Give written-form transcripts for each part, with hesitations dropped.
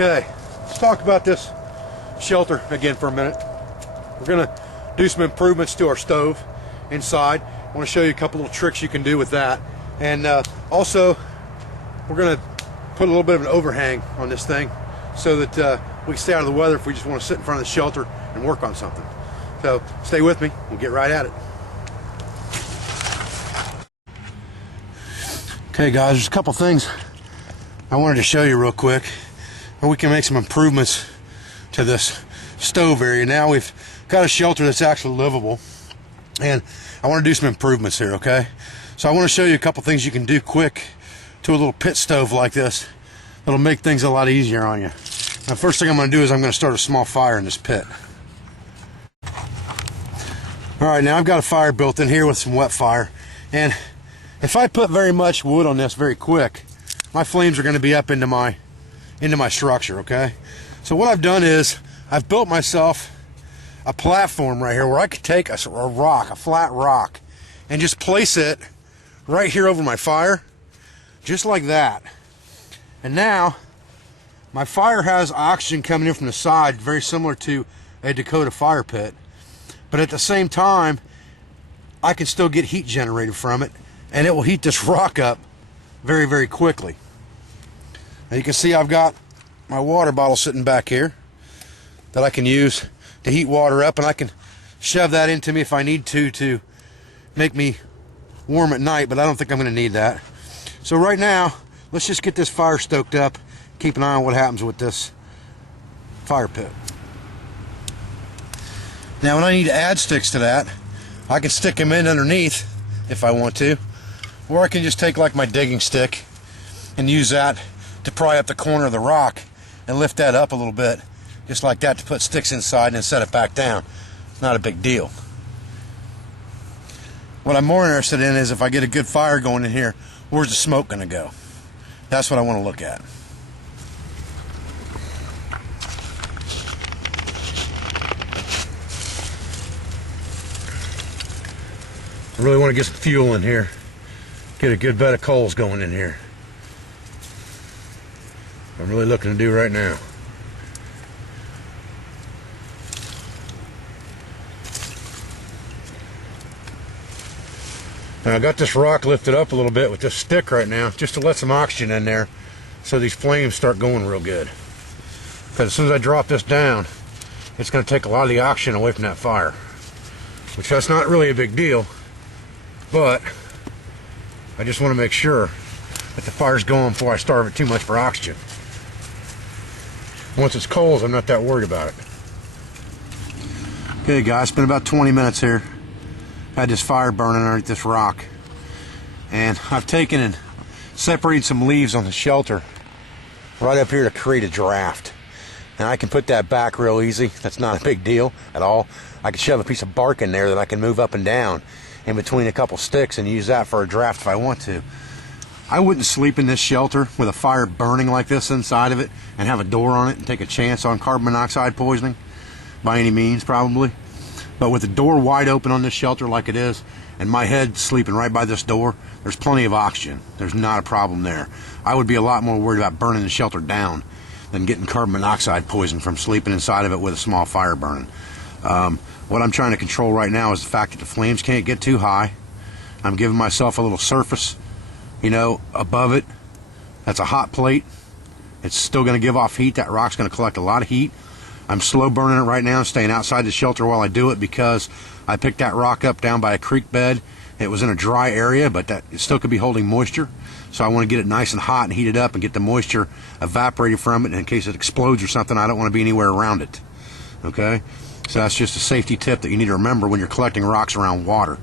Okay, let's talk about this shelter again for a minute. We're gonna do some improvements to our stove inside. I want to show you a couple little tricks you can do with that, and also we're gonna put a little bit of an overhang on this thing so that we can stay out of the weather if we just want to sit in front of the shelter and work on something. So stay with me, we'll get right at it. Okay guys, there's a couple things I wanted to show you real quick, and we can make some improvements to this stove area. Now we've got a shelter that's actually livable, and I want to do some improvements here, okay? So I want to show you a couple things you can do quick to a little pit stove like this that'll make things a lot easier on you. Now, first thing I'm going to do is I'm going to start a small fire in this pit. Alright, now I've got a fire built in here with some wet fire, and if I put very much wood on this very quick, my flames are going to be up into my structure, okay? So what I've done is I've built myself a platform right here where I could take a flat rock, and just place it right here over my fire, just like that. And now my fire has oxygen coming in from the side, very similar to a Dakota fire pit, but at the same time I can still get heat generated from it, and it will heat this rock up very, very quickly. Now you can see I've got my water bottle sitting back here that I can use to heat water up, and I can shove that into me if I need to make me warm at night, but I don't think I'm going to need that. So right now, let's just get this fire stoked up, keep an eye on what happens with this fire pit. Now when I need to add sticks to that, I can stick them in underneath if I want to, or I can just take like my digging stick and use that to pry up the corner of the rock and lift that up a little bit, just like that, to put sticks inside and then set it back down. It's not a big deal. What I'm more interested in is if I get a good fire going in here, where's the smoke going to go? That's what I want to look at. I really want to get some fuel in here. Get a good bed of coals going in here. I'm really looking to do right now. Now I got this rock lifted up a little bit with this stick right now, just to let some oxygen in there so these flames start going real good. Because as soon as I drop this down, it's going to take a lot of the oxygen away from that fire. Which that's not really a big deal, but I just want to make sure that the fire's going before I starve it too much for oxygen. Once it's coals, I'm not that worried about it. Okay guys, it's been about 20 minutes here. I had this fire burning underneath this rock, and I've taken and separated some leaves on the shelter right up here to create a draft. And I can put that back real easy. That's not a big deal at all. I can shove a piece of bark in there that I can move up and down in between a couple sticks and use that for a draft if I want to. I wouldn't sleep in this shelter with a fire burning like this inside of it and have a door on it and take a chance on carbon monoxide poisoning by any means, probably. But with the door wide open on this shelter like it is, and my head sleeping right by this door, there's plenty of oxygen. There's not a problem there. I would be a lot more worried about burning the shelter down than getting carbon monoxide poison from sleeping inside of it with a small fire burning. What I'm trying to control right now is the fact that the flames can't get too high. I'm giving myself a little surface, you know, above it. That's a hot plate. It's still going to give off heat. That rock's going to collect a lot of heat. I'm slow burning it right now, staying outside the shelter while I do it, because I picked that rock up down by a creek bed. It was in a dry area, but it still could be holding moisture. So I want to get it nice and hot and heat it up and get the moisture evaporated from it. And in case it explodes or something, I don't want to be anywhere around it. Okay? So that's just a safety tip that you need to remember when you're collecting rocks around water.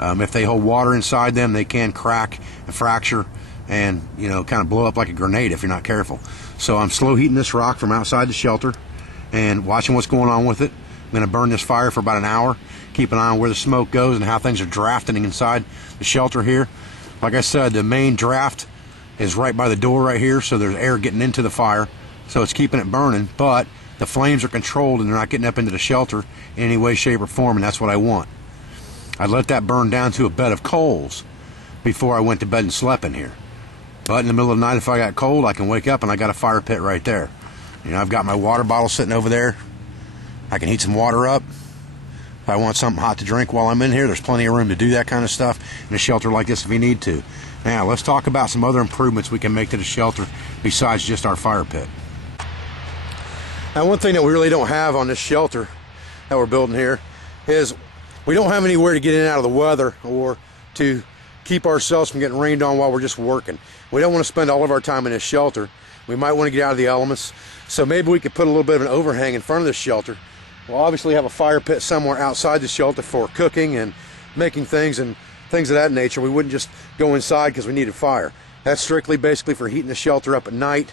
If they hold water inside them, they can crack and fracture and, you know, kind of blow up like a grenade if you're not careful. So I'm slow heating this rock from outside the shelter and watching what's going on with it. I'm going to burn this fire for about an hour, keep an eye on where the smoke goes and how things are drafting inside the shelter here. Like I said, the main draft is right by the door right here, so there's air getting into the fire, so it's keeping it burning, but the flames are controlled and they're not getting up into the shelter in any way, shape, or form, and that's what I want. I'd let that burn down to a bed of coals before I went to bed and slept in here. But in the middle of the night, if I got cold, I can wake up and I got a fire pit right there. You know, I've got my water bottle sitting over there. I can heat some water up. If I want something hot to drink while I'm in here, there's plenty of room to do that kind of stuff in a shelter like this if you need to. Now, let's talk about some other improvements we can make to the shelter besides just our fire pit. Now, one thing that we really don't have on this shelter that we're building here is we don't have anywhere to get in and out of the weather or to keep ourselves from getting rained on while we're just working. We don't want to spend all of our time in this shelter. We might want to get out of the elements. So maybe we could put a little bit of an overhang in front of this shelter. We'll obviously have a fire pit somewhere outside the shelter for cooking and making things and things of that nature. We wouldn't just go inside because we needed fire. That's strictly basically for heating the shelter up at night,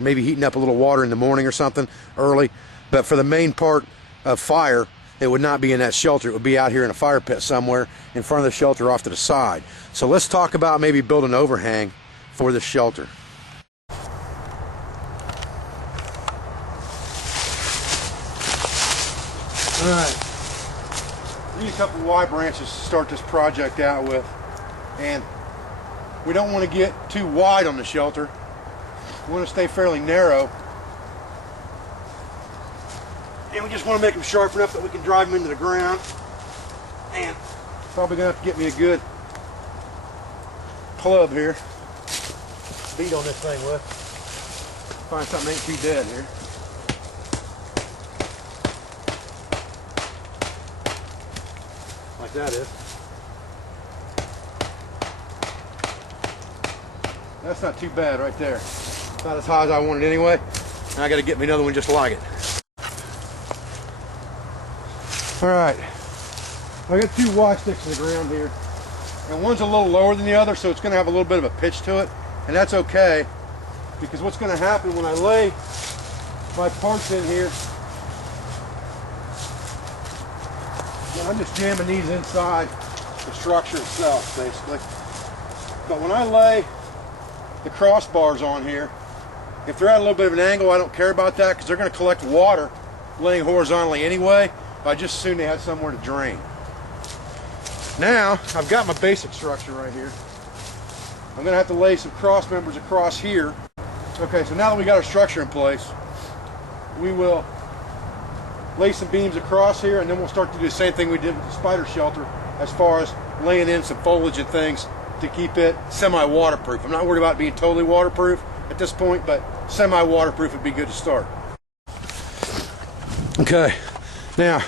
maybe heating up a little water in the morning or something early. But for the main part of fire, it would not be in that shelter. It would be out here in a fire pit somewhere in front of the shelter off to the side. So let's talk about maybe building an overhang for this shelter. All right, we need a couple of Y branches to start this project out with, and we don't want to get too wide on the shelter. We want to stay fairly narrow, and we just want to make them sharp enough that we can drive them into the ground. And probably gonna have to get me a good club here, beat on this thing with. Find something ain't too dead here. Like that is. That's not too bad right there. Not as high as I wanted anyway. And I got to get me another one just like it. All right. I got two Y sticks in the ground here. And one's a little lower than the other, so it's going to have a little bit of a pitch to it. And that's okay, because what's going to happen when I lay my parts in here, I'm just jamming these inside the structure itself, basically. But when I lay the crossbars on here, if they're at a little bit of an angle, I don't care about that because they're going to collect water laying horizontally anyway. I just assume they had somewhere to drain. Now, I've got my basic structure right here. I'm going to have to lay some cross members across here. Okay, so now that we got our structure in place, we will lay some beams across here, and then we'll start to do the same thing we did with the spider shelter as far as laying in some foliage and things to keep it semi-waterproof. I'm not worried about it being totally waterproof at this point, but semi-waterproof would be good to start. Okay, now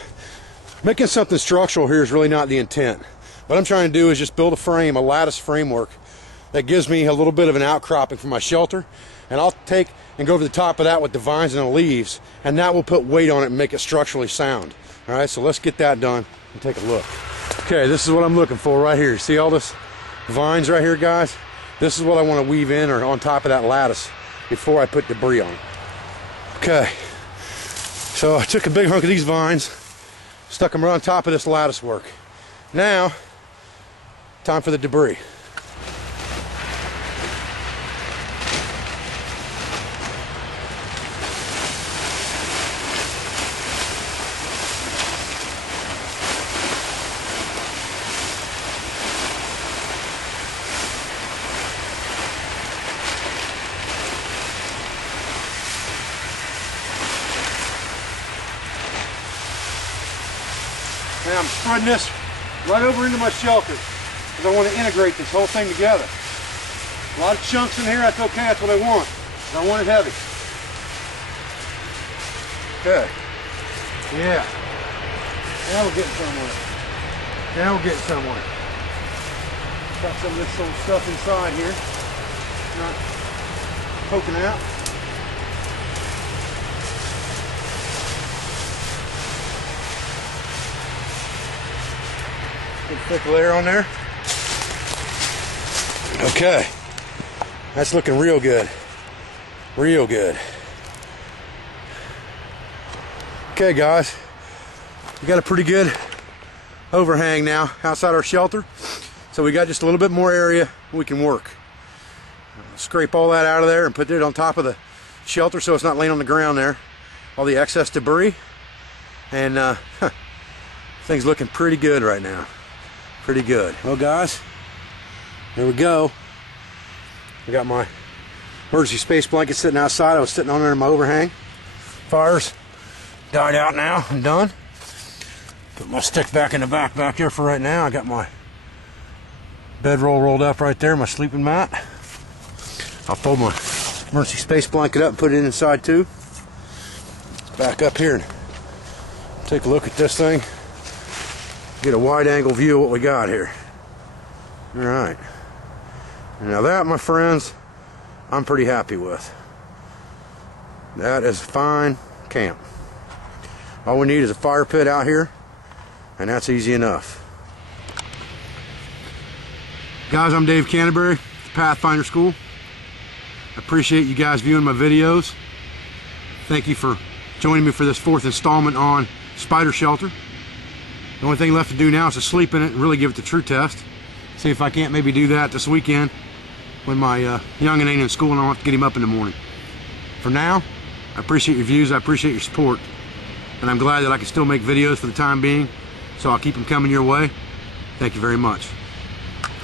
making something structural here is really not the intent. What I'm trying to do is just build a frame, a lattice framework that gives me a little bit of an outcropping for my shelter, and I'll take and go over the top of that with the vines and the leaves, and that will put weight on it and make it structurally sound. All right, so let's get that done and take a look. Okay, this is what I'm looking for right here. See all this vines right here, guys? This is what I want to weave in or on top of that lattice before I put debris on it. Okay, so I took a big hunk of these vines, stuck them right on top of this lattice work. Now, time for the debris. Now I'm spreading this right over into my shelter because I want to integrate this whole thing together. A lot of chunks in here, that's okay, that's what I want. I want it heavy. Okay. Yeah. Now we're getting somewhere. Now we're getting somewhere. Got some of this little stuff inside here. Not poking out. Good thick layer on there. Okay. That's looking real good. Real good. Okay, guys. We got a pretty good overhang now outside our shelter. So we got just a little bit more area we can work. Scrape all that out of there and put it on top of the shelter so it's not laying on the ground there. All the excess debris. And things looking pretty good right now. Pretty good. Well, guys, there we go. I got my emergency space blanket sitting outside. I was sitting on there in my overhang. Fire's died out now. I'm done. Put my stick back in the back here for right now. I got my bedroll rolled up right there, my sleeping mat. I'll fold my emergency space blanket up and put it inside too. Back up here and take a look at this thing. Get a wide angle view of what we got here. Alright. Now that, my friends, I'm pretty happy with. That is a fine camp. All we need is a fire pit out here, and that's easy enough. Guys, I'm Dave Canterbury, Pathfinder School. I appreciate you guys viewing my videos. Thank you for joining me for this 4th installment on Spider Shelter. The only thing left to do now is to sleep in it and really give it the true test. See if I can't maybe do that this weekend when my youngin' ain't in school and I don't have to get him up in the morning. For now, I appreciate your views, I appreciate your support, and I'm glad that I can still make videos for the time being, so I'll keep them coming your way. Thank you very much.